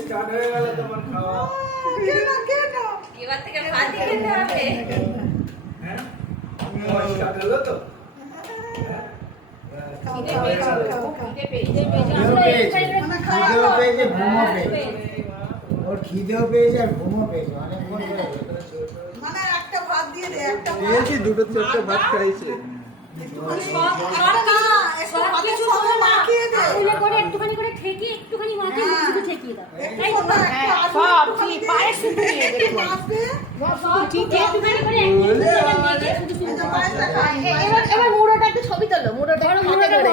Start হয়ে গেল তোমার খাওয়া। এবার থেকে ভাত খেতে হবে। হ্যাঁ স্টার্ট হলো তো। ওর খিদেও পেয়েছে আর ঘুমও পেয়েছে অনেকক্ষণ মানে একটা ভাত দিয়ে দে, একটা ভাত। পেয়েছি, দুটো চারটে ভাত খাইছে। একটুখানি করে ঠেকিয়ে একটুখানি মাখিয়ে শুধু ঠেকিয়ে দাও। তাই তো? সব ঠিক পায়ে শুধু দিয়ে দেবে। সব ঠিক একটুখানি করে শুধু শুধু এবার মুড়োটা একটু ছবি তোলো, মুড়োটা একটু হাতে ধরে।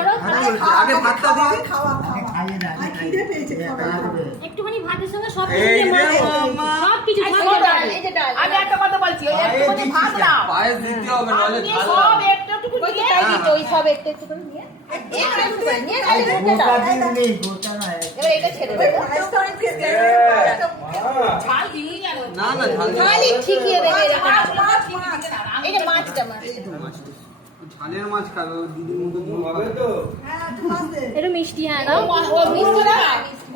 আগে ভাতটা দিয়ে খাওয়া খাওয়া। খাইয়ে না আর খিদে পেয়েছে খাওয়া। একটুখানি ভাতের সঙ্গে সব এই কিছু রে দিয়ে মামা। সব কিছু এই সব ডাল, এই যে ডাল। আমি একটা কথা বলছি, ওই একটুখানি ভাত দাও। পায়েস দিতে হবে নাহলে আপনি ভালো সব হবে। একটু একটু করে দিয়ে দিতে, ওই সব একটু একটু করে নিয়ে। একটু একটু করে নিয়ে খালি মুখে দাও। গোটা দিন নেই গোটা নয় এবার এটা ছেড়ে ওই দেবো। পায়েসটা অনেক খেতে হ্যাঁ। ঝাল দিই জানো। না না ঝাল দিতে খালি ঠিকিয়ে দেবে এরকম। মাছ। এই যে মাছটা মাছ। ঝালের মাছ খাবে ও দিদির মতো ঝোল হবে তো। হ্যাঁ, একটু মাছ দে। একটু মিষ্টি হ্যাঁ ও মিষ্টি না,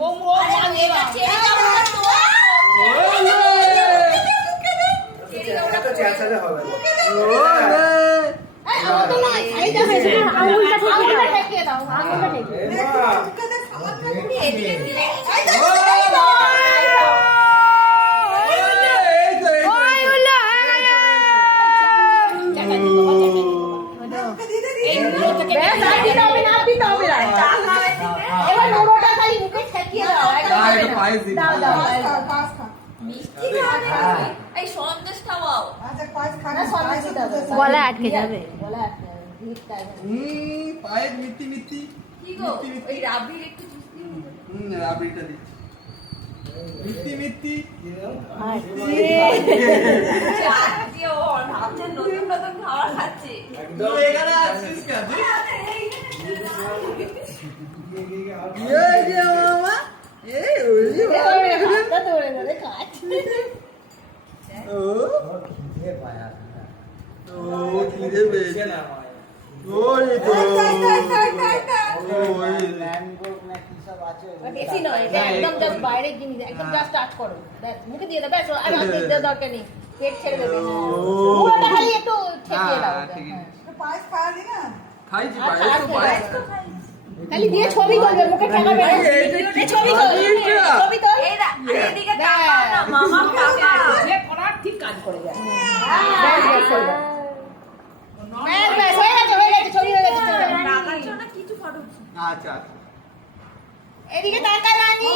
ও মাছ এবার ছেড়ে যাবো না তো। এত চেঁচালে হবে না। এই ওটা নয়, এইটা হয়েছে। আঙুলটা ঠেকিয়ে দাও। আঙুলটা ঠেকিয়ে দাও। আঙুলটা ঠেকিয়ে এ মা। মুখে দে, সাবানটা দেখি। দিয়ে। এদিকে দিলে। এই যে, এই তো, এই তো। মুখে দিয়ে দে, এই দিয়ে দে। মুড়োটাকে ব্যাস, আর দিতে হবে না, আর দিতে হবে না। এবার মুড়োটা খালি মুখে ঠেকিয়ে দাও। একদম না, হবে একটু না। পায়েস দিতে দাও, হবে। দাও, পায়েস দাও। খা, পায়েস খা। মিষ্টি খাবে। এই সন্দেশ খাওয়াও। আচ্ছা, পায়েস খা না, না, সন্দেশ পায়েস দিতে হবে। দিতে হবে। গলায় আটকে যাবে। গলায় আটকে যাবে। ভিড়টা একদম। পায়েস মিষ্টি মিষ্টি। কি গো, ওই রাবির একটু জুস দিও না। রাবড়িটা দিচ্ছি। মিষ্টি মিষ্টি। আজকে ও ভাবছে নতুন নতুন খাবার খাচ্ছে। একদম এখানে আসছিস কেন? এই যে মামা। এই ওই হাতটা ধরে ধরে খাচ্ছে। ও ওর খিদে পায় আর না। ও খিদে পেয়েছে না। ওই তো। ওই ম্যাঙ্গো না কি সব আছে বেশি নয়, এটা একদম জাস্ট বাইরের জিনিস, একদম জাস্ট টাচ করো। ব্যাস, মুখে দিয়ে দাও, ব্যাস, আর হাত দিয়ে দরকার নেই। পেট ছেড়ে দেবে। পুরোটা খালি একটু ঠেকিয়ে দাও। হ্যাঁ, ঠিকই। একটু পায়েস খাওয়ালি না? খাইছি আর পায়েস তো পায়েস। খালি দিয়ে ছবি তুলবে, মুখে ঠেকাবে না। এই ছবি তোল, ছবি তোল। এইদিকে তাকাও না মামা তাকাও। যে করার ঠিক কাজ করে যায়। ব্যাস, ব্যাস, হয়ে গেছে। ব্যাস, ব্যাস, হয়ে গেছে, হয়ে গেছে, ছবি হয়ে গেছে, চলে যাও। তাকাচ্ছ না কিছু ফটো আচ্ছা আচ্ছা। এদিকে তাকা রানী।